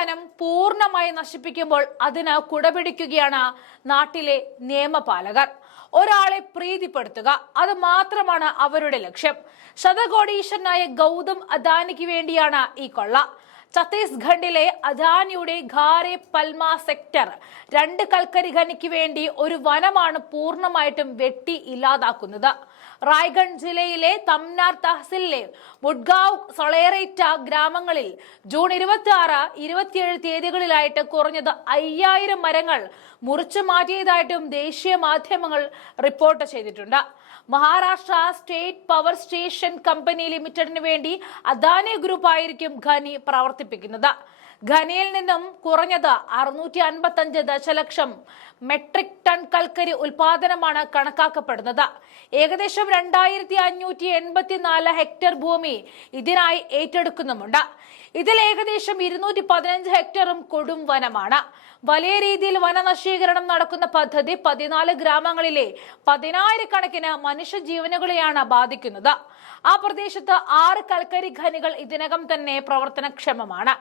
വനം പൂർണ്ണമായി നശിപ്പിക്കുമ്പോൾ അതിന് കുടപിടിക്കുകയാണ് നാട്ടിലെ നിയമപാലകർ. ഒരാളെ പ്രീതിപ്പെടുത്തുക, അത് മാത്രമാണ് അവരുടെ ലക്ഷ്യം. ശതകോടീശ്വരനായ ഗൗതം അദാനിക്ക് വേണ്ടിയാണ് ഈ കൊള്ള. ഛത്തീസ്ഗഡിലെ അദാനിയുടെ ഖാരെ പൽമ സെക്ടർ 2 കൽക്കരി ഖനിക്ക് വേണ്ടി ഒരു വനമാണ് പൂർണ്ണമായിട്ടും വെട്ടി ഇല്ലാതാക്കുന്നത്. റായ്ഗഡ് ജില്ലയിലെ തംനാർ തഹസിലിലെ മുഡ്ഗാവ് സൊളേറേറ്റ ഗ്രാമങ്ങളിൽ ജൂൺ 26, 27 തീയതികളിലായിട്ട് കുറഞ്ഞത് 5000 മരങ്ങൾ മുറിച്ചു മാറ്റിയതായിട്ടും ദേശീയ മാധ്യമങ്ങൾ റിപ്പോർട്ട് ചെയ്തിട്ടുണ്ട്. Maharashtra state power station company ലിമിറ്റഡിന് വേണ്ടി അദാനി ഗ്രൂപ്പ് ആയിരിക്കും ഖനി പ്രവർത്തിപ്പിക്കുന്നത്. ഖനിയിൽ നിന്നും കുറഞ്ഞത് 655 ദശലക്ഷം മെട്രിക് ടൺ കൽക്കരി ഉൽപാദനമാണ് കണക്കാക്കപ്പെടുന്നത്. ഏകദേശം 2584 ഹെക്ടർ ഭൂമി ഇതിനായി ഏറ്റെടുക്കുന്നുമുണ്ട്. ഇതിൽ ഏകദേശം 215 ഹെക്ടറും കൊടും വനമാണ്. വലിയ രീതിയിൽ വനനശീകരണം നടക്കുന്ന പദ്ധതി 14 ഗ്രാമങ്ങളിലെ 10,000 കണക്കിന് മനുഷ്യജീവനുകളെയാണ് ബാധിക്കുന്നത്. ആ പ്രദേശത്ത് 6 കൽക്കരി ഖനികൾ ഇതിനകം തന്നെ പ്രവർത്തനക്ഷമമാണ്.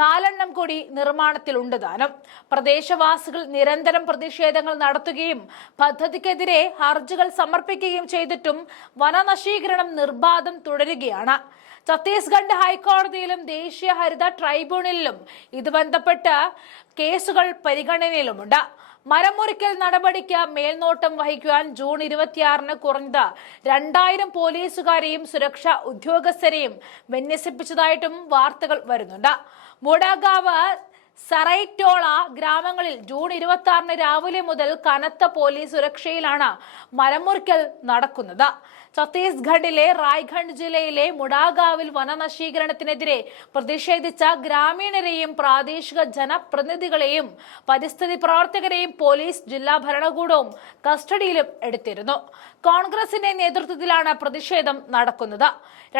4 കൂടി നിർമ്മാണത്തിലുണ്ട് താനും. പ്രദേശവാസികൾ നിരന്തരം പ്രതിഷേധങ്ങൾ നടത്തുകയും പദ്ധതിക്കെതിരെ ഹർജികൾ സമർപ്പിക്കുകയും ചെയ്തിട്ടും വനനശീകരണം നിർബാധം തുടരുകയാണ്. ഛത്തീസ്ഗഡ് ഹൈക്കോടതിയിലും ദേശീയ ഹരിത ട്രൈബ്യൂണലിലും ഇത് ബന്ധപ്പെട്ട കേസുകൾ പരിഗണനയിലുമുണ്ട്. മരം മുറിക്കൽ നടപടിക്ക് മേൽനോട്ടം വഹിക്കുവാൻ ജൂൺ 26 കുറഞ്ഞത് 2000 പോലീസുകാരെയും സുരക്ഷാ ഉദ്യോഗസ്ഥരെയും വിന്യസിപ്പിച്ചതായിട്ടും വാർത്തകൾ വരുന്നുണ്ട്. മുഡഗാവ് സറൈറ്റോള ഗ്രാമങ്ങളിൽ ജൂൺ 26 രാവിലെ മുതൽ കനത്ത പോലീസ് സുരക്ഷയിലാണ് മരമുറിക്കൽ നടക്കുന്നത്. ഛത്തീസ്ഗഡിലെ റായ്ഗഡ് ജില്ലയിലെ മുഡാഗാവിൽ വനനശീകരണത്തിനെതിരെ പ്രതിഷേധിച്ച ഗ്രാമീണരെയും പ്രാദേശിക ജനപ്രതിനിധികളെയും പരിസ്ഥിതി പ്രവർത്തകരെയും പോലീസ് ജില്ലാ ഭരണകൂടവും കസ്റ്റഡിയിലും എടുത്തിരുന്നു. കോൺഗ്രസിന്റെ നേതൃത്വത്തിലാണ് പ്രതിഷേധം നടക്കുന്നത്.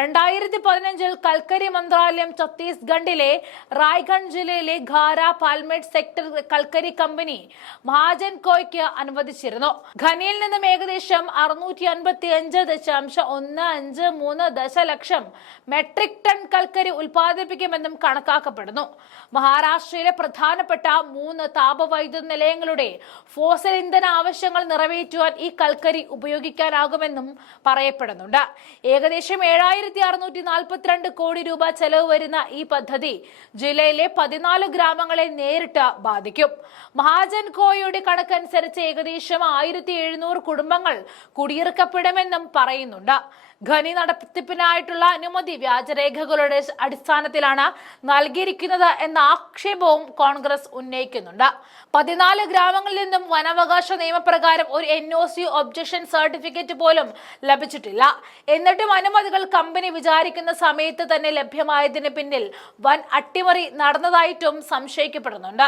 2015 കൽക്കരി മന്ത്രാലയം ഛത്തീസ്ഗഡിലെ റായ്ഗഡ് ജില്ലയിലെ ഖാര പാൽമേഡ് സെക്ടർ കൽക്കരി കമ്പനി മഹാജൻ കോയ്ക്ക് അനുവദിച്ചിരുന്നു. ഖനിയിൽ നിന്നും ഏകദേശം 655.153 ദശലക്ഷം മെട്രിക് ടൺ കൽക്കരി ഉൽപ്പാദിപ്പിക്കുമെന്നും കണക്കാക്കപ്പെടുന്നു. മഹാരാഷ്ട്രയിലെ പ്രധാനപ്പെട്ട 3 താപവൈദ്യുത നിലയങ്ങളുടെ ഫോസിൽ ഇന്ധന ആവശ്യങ്ങൾ നിറവേറ്റുവാൻ ഈ കൽക്കരി ഉപയോഗിക്കാനാകുമെന്നും പറയപ്പെടുന്നുണ്ട്. ഏകദേശം 7,642 കോടി രൂപ ചെലവ് വരുന്ന ഈ പദ്ധതി ജില്ലയിലെ 14 ഗ്രാമങ്ങളെ നേരിട്ട് ബാധിക്കും. മഹാജൻ കോയുടെ കണക്കനുസരിച്ച് ഏകദേശം 1700 കുടുംബങ്ങൾ കുടിയിറക്കപ്പെടുമെന്നും പറയുന്നുണ്ട്. ഖനി നടത്തിപ്പിനായിട്ടുള്ള അനുമതി വ്യാജരേഖകളുടെ അടിസ്ഥാനത്തിലാണ് നൽകിയിരിക്കുന്നത് എന്ന ആക്ഷേപവും കോൺഗ്രസ് ഉന്നയിക്കുന്നുണ്ട്. 14 ഗ്രാമങ്ങളിൽ നിന്നും വനാവകാശ നിയമപ്രകാരം ഒരു NOC ഒബ്ജക്ഷൻ സർട്ടിഫിക്കറ്റ് പോലും ലഭിച്ചിട്ടില്ല. എന്നിട്ടും അനുമതികൾ കമ്പനി വിചാരിക്കുന്ന സമയത്ത് തന്നെ ലഭ്യമായതിന് പിന്നിൽ വൻ അട്ടിമറി നടന്നതായിട്ടും സംശയിക്കപ്പെടുന്നുണ്ട്.